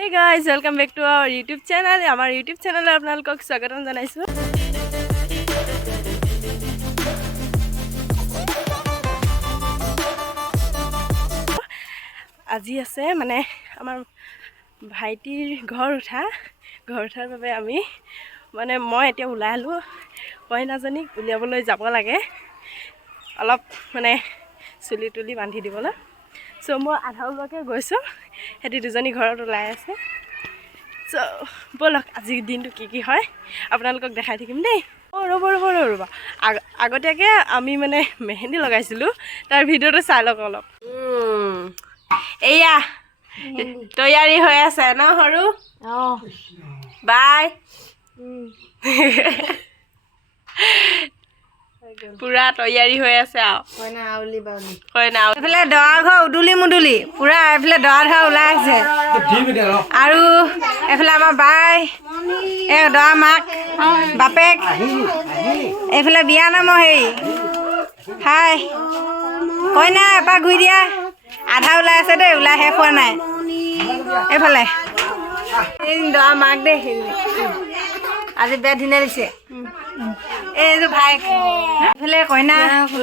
Hey guys, welcome back to our YouTube channel. Our YouTube channel আপোনালোকক স্বাগতম জনাইছো। আজি আছে মানে আমাৰ ভাইটিৰ ঘৰ উঠাৰ বাবে আমি মানে মই এতিয়া ওলাই আলো কইনাজনীক উলিয়াবলৈ যাব লাগে অলপ মানে চুলি তুলি বান্ধি দিবলৈ। সো মই আধা ওলাকে গৈছো হেতি দুজনী ঘৰত ওলাই আছে। সো বলক আজি দিনটো কি হয় আপোনালোকক দেখাই থাকিম দেই। ৰ'ব আগতীয়াকে আমি মানে মেহেন্দি লগাইছিলো তাৰ ভিডিঅ'টো চাই লওক অলপ। এয়া তৈয়াৰী হৈ আছে ন সৰু বাই পুৰা তৈয়াৰী হৈ আছে আৰু কইনা এইফালে দৰা ঘৰ উদুলি মুদুলি পুৰা এইফালে দৰা ধৰা ওলাই আছে আৰু এইফালে আমাৰ বাই দৰা মাক বাপেক এইফালে বিয়া নামৰ হেৰি হাই কইনা এপাক ঘূৰি দিয়া আধা ওলাই আছে দেই ওলাই শেষ হোৱা নাই এইফালে দৰা মাক দেই আজি বেট ধুনীয়া দিছে এইটো ভাই এইফালে কইনা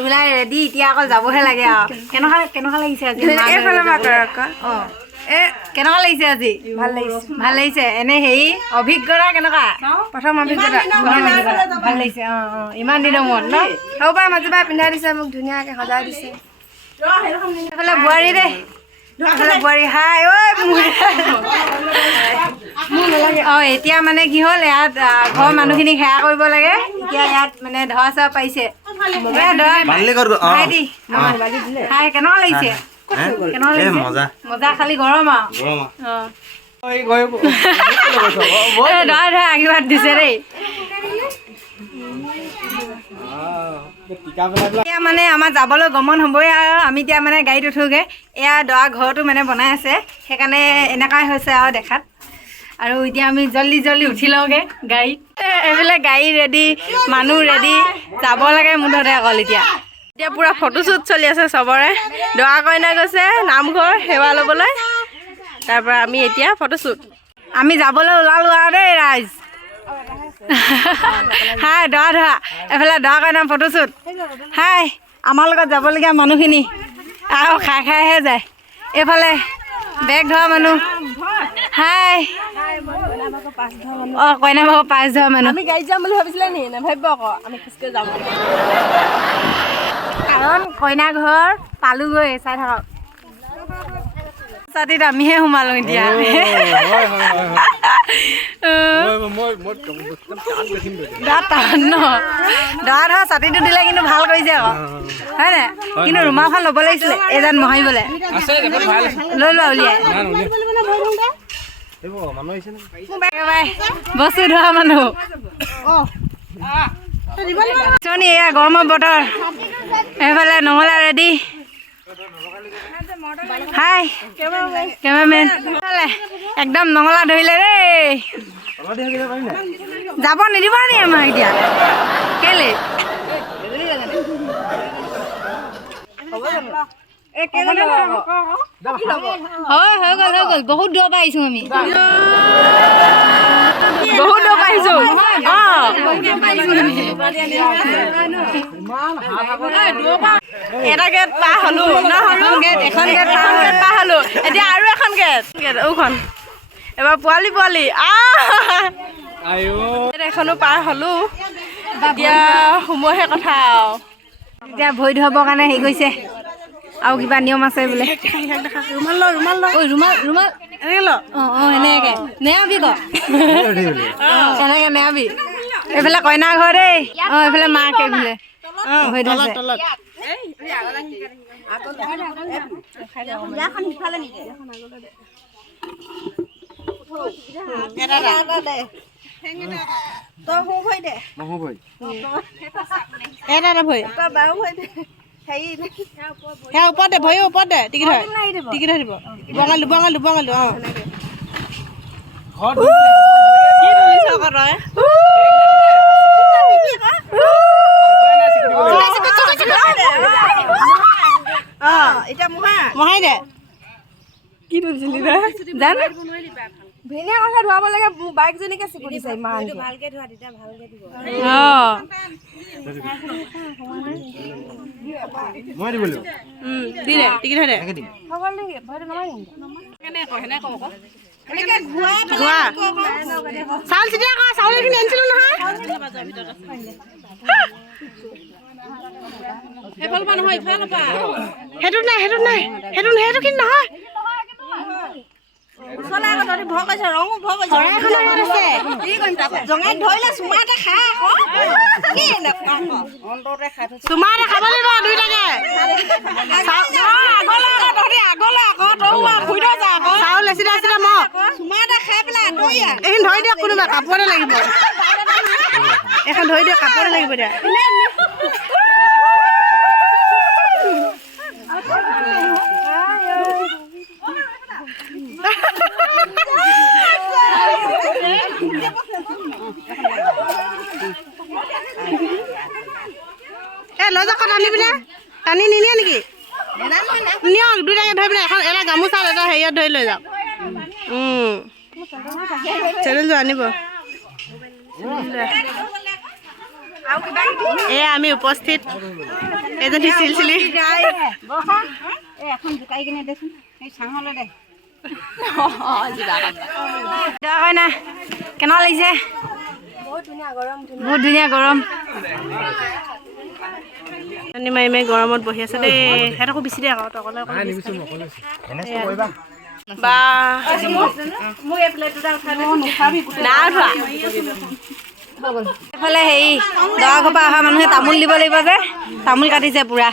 ওলাই ৰেডি এতিয়া অকল যাবহে লাগে আৰু কেনেকুৱা লাগিছে আজি এইফালে কেনেকুৱা লাগিছে আজি ভাল লাগিছে এনে হেৰি অভিজ্ঞতা কেনেকুৱা প্ৰথম অভিজ্ঞতা ভাল লাগিছে ইমান দিনৰ মূৰত ন সৰু পৰা মাজুবাই পিন্ধাই দিছে মোক ধুনীয়াকৈ সজাই দিছে এইফালে বোৱাৰী দেই বোৱাৰী হাই এতিয়া মানে কি হ'ল ইয়াত ঘৰৰ মানুহখিনিক সেৱা কৰিব লাগে এতিয়া ইয়াত মানে ধৰা চৰা পাইছে হাই কেনেকুৱা লাগিছে মজা খালি গৰম আৰু ধৰা আশীৰ্বাদ দিছে দেই এতিয়া মানে আমাৰ যাবলৈ গমন হ'বই আৰু আমি এতিয়া মানে গাড়ীত উঠোগৈ এয়া দৰা ঘৰটো মানে বনাই আছে সেইকাৰণে এনেকুৱাই হৈছে আৰু দেখাত আৰু এতিয়া আমি জল্দি উঠি লওঁগৈ গাড়ীত এইফালে গাড়ী ৰেডি মানুহ ৰেডি যাব লাগে মুঠতে অকল এতিয়া পুৰা ফটোশ্বুট চলি আছে চবৰে দৰা কইনা গৈছে নামঘৰ সেৱা ল'বলৈ তাৰপৰা আমি এতিয়া ফটোশ্বুট আমি যাবলৈ ওলালোঁ আৰু দেই ৰাইজ হাই দৰা ধৰা এইফালে দৰা কইনা ফটোশ্বুট হাই আমাৰ লগত যাবলগীয়া মানুহখিনি আৰু খাইহে যায় এইফালে বেগ ধৰা মানুহ হাই কইনা ভাগৰ পাঁচ ধৰা মানুহ আমি গাড়ীত যাম বুলি ভাবিছিলে নি নাভাবিব আকৌ আমি খোজকাঢ়ি যাম কাৰণ কইনা ঘৰ পালোগৈ চাই থাকক ছাতিত আমিহে সোমালো এতিয়া দৰা ধৰা ছাতিটো দিলে কিন্তু ভাল কৰিছে আকৌ হয় নাই কিন্তু ৰুমালখন ল'ব লাগিছিলে এজন মহাৰিবলৈ লৈ লোৱা উলিয়াই বস্তু ধৰা মানুহ এয়া গৰমৰ বতৰ এইফালে নঙলা ৰেডি হাই কেমেৰামেন একদম নঙলা ধৰিলে দেই যাব নিদিব নি আমাক এতিয়া কেলে হৈ গ'ল বহুত দূৰৰ পৰা আহিছো আমি বহুত দূৰৰ পৰা আহিছো এটা গেট পাৰ হলো এখন গেট পাৰ হলো এতিয়া আৰু এখন গেট ওখন এবাৰ পোৱালি এখনো পাৰ হলো এতিয়া সোমোৱাহে কথা আৰু এতিয়া ভৰি ধুবৰ কাৰণে হেৰি কৰিছে আৰু কিবা নিয়ম আছে বোলে ৰুমাল এনেকে নেয়াবি এনেকে নেয়াবি এইফালে কইনা ঘৰ দেই এইফালে মাক এইফালে ভৰি ধুছে ওপৰতে ভৰি ওপৰতে টিকিট দিব বঙালো এতিয়া মহাই দে কি তুলিছিলি জানো ভিনিয়া কথা ধুৱাব লাগে মোৰ বাইকজনীকে চিকু দিছে ইমান ভালকে ধুৱা তেতিয়া ভালকে দিব মই দিব লাগিব দিলে টিকি থৈ দে হগল নেকি ভয়টো নমাই কেনে কয় হেনে কও আকৌ এনেকে ঘুৱা চাউল চিটিয়া কা চাউল এখিনি আনিছিলো নহয় হেফল পা নহয় ইফাল পা হেতু নাই হেতু কি নহয় চলা আগত তই ভয় কৈছ ৰং ভয় কৈছ ঘৰে আছে কি কৰিম তা জঙাই ধৰিলে সুমাতে খা আকৌ কি নকা অন্ততে খাই থৈ সুমাতে খাবলৈ ন দুইটাকে আগলে আকৌ তই খুই থৈ যা আকৌ চাউল এচিটা ম সুমাতে খাই পেলাই আতৰিয়া এইখিনি ধৰি দিয়ক কোনোবা কাপোৰতে লাগিব এখন ধৰি দিয়ক কাপোৰতে লাগিব দিয়া টানি নিনিয়ে নেকি নিয়ক দুটাকে ধৰি পিনে এখন এটা গামোচা এটা হেৰিয়ত ধৰি লৈ যাওক চেনেলটো আনিব এয়া আমি উপস্থিত এজনী চিলচিলি এখন জোকাই কিনে দেচোন এই চাঙলৈ দে না কেনেকুৱা লাগিছে বহুত ধুনীয়া গৰম মাৰি গৰমত বহি আছে দেই সিহঁতকো বেছি দে আকৌ তকলে এফালে হেৰি দৰা ঘৰ পৰা অহা মানুহে তামোল দিব লাগিব যে তামোল কাটিছে পুৰা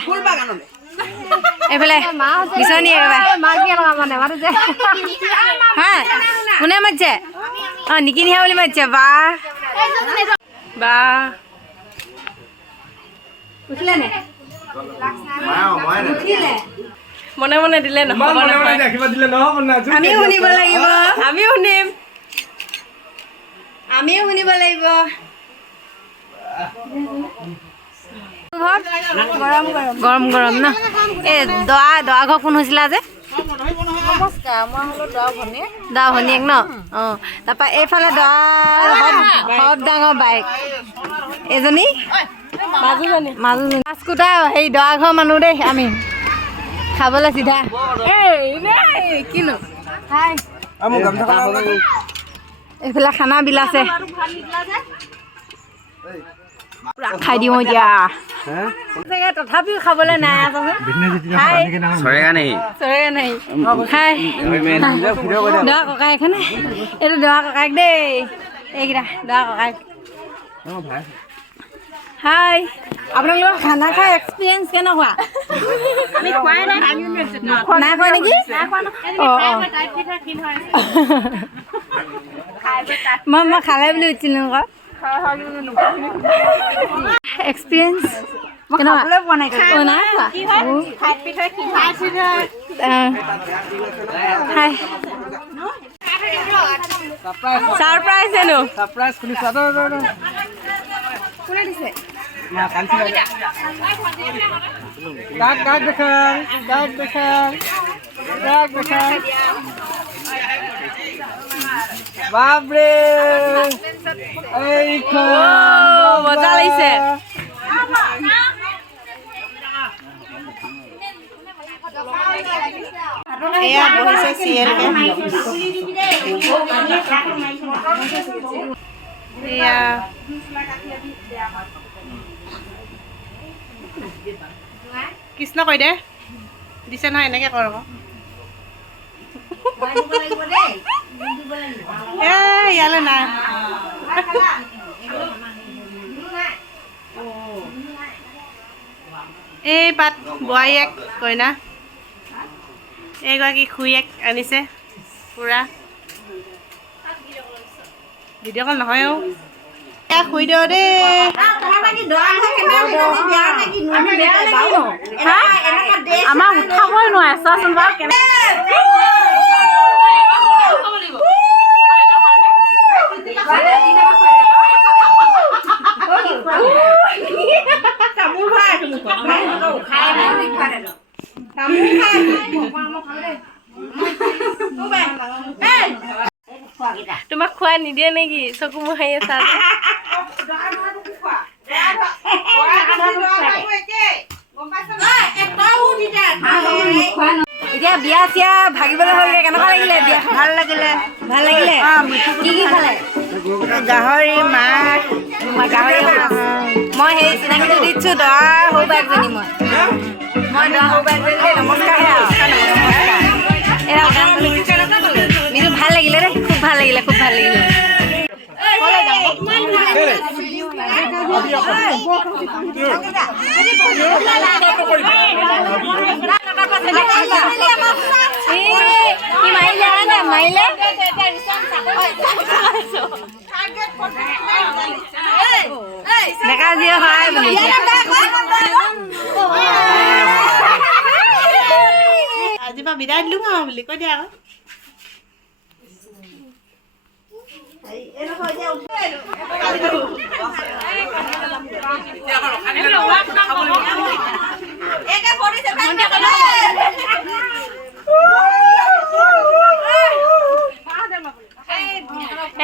এইফালে বিচনী একেবাৰে হা কোনে মাতিছে অঁ নিকিনিহা বুলি মাতিছে বা উঠিলে নে মনে মনে দিলে নহ'ব আমিও শুনিব লাগিব আমিও শুনিব লাগিব গৰম ন এই দৰা ঘৰ কোন হৈছিলা যে দৰা ভনীয়েক ন অঁ তাৰপৰা এইফালে দৰা ডাঙৰ বাইক এজনী মাজুজনী মাছকুটা হেৰি দৰা ঘৰ মানুহ দেই আমি খাবলৈ চিধা কিনো এইফালে খানা বিলাছে খাই দিওঁ এতিয়া তথাপিও খাবলৈ নাই দৰা ককাইক নে এইটো দৰা ককাইক দেই এইকেইটা দৰা ককাইক হাই আপোনালোকৰ খানা খাই এক্সপিৰিয়েঞ্চ কেনেকুৱা নাই খোৱা নেকি মই খালে বুলি উঠিছিলো আকৌ এক্সপিৰিয়েঞ্চ ছাৰপ্ৰাইজ হেনো কোনে দিছে বাপরে মজা লাগিছে এয়া বহিছে চিএলকে এয়া কৃষ্ণ কৈ দে দিছে নহয় এনেকে কৰ আকৌ ইয়ালে নাই এই পাত বোৱাৰীয়েক কইনা এইগৰাকী খুৰীয়েক আনিছে পুৰা ভিডিঅ' কল নহয় শুই দিওঁ দেই আমাৰ উঠাবই নোৱাৰে চোৱাচোন বাৰু কেনে তোমাক খোৱা নিদিয়ে নেকি চকু মোহাৰি আছা এতিয়া বিয়া চিয়া ভাগিবলৈ হ'লগে কেনেকুৱা লাগিলে বিয়া ভাল লাগিলে ভাল লাগিলে কি কি খালে গাহৰি মাছ গাহৰি মই সেই চিনাকিটো দিছোঁ দৰা সৰু বাইকজনী মই দৰা সৰু বাইকজনী নমস্কাৰহে আৰু বিহু ভাল লাগিলে দেই খুব ভাল লাগিলে খুব ভাল লাগিলে ডেকা জীয়ে হয় বুলি আজি পৰা বিদায় দিলো আৰু বুলি কৈ দিয়া আকৌ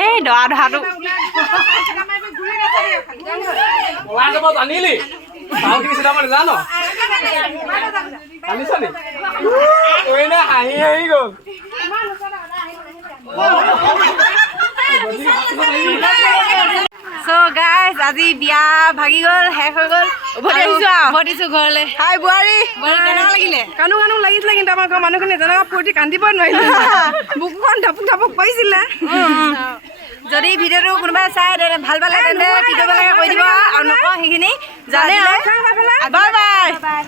এই দৰা ধৰাটো জানিলি জানো জানিছ নি তই নে হাঁহি হাঁহি গ'ল So guys, আজি বিয়া ভাগি গ'ল শেষ হৈ গ'ল উভতিছো ঘৰলৈ হাই বোৱাৰী কেনেকুৱা লাগিলে কাণু কাণু লাগিছিলে কিন্তু আমাৰ ঘৰৰ মানুহখিনি যেনেকুৱা ফূৰ্তি কান্দিব নোৱাৰিলে বুকুখন ধাপুক ধাপুক কৰিছিলে যদি ভিডিঅ'টো কোনোবাই চাই ভাল পালে তেন্তে কি কৰিব লাগে কৈ দিব আৰু নকওঁ সেইখিনি জানে বাই বাই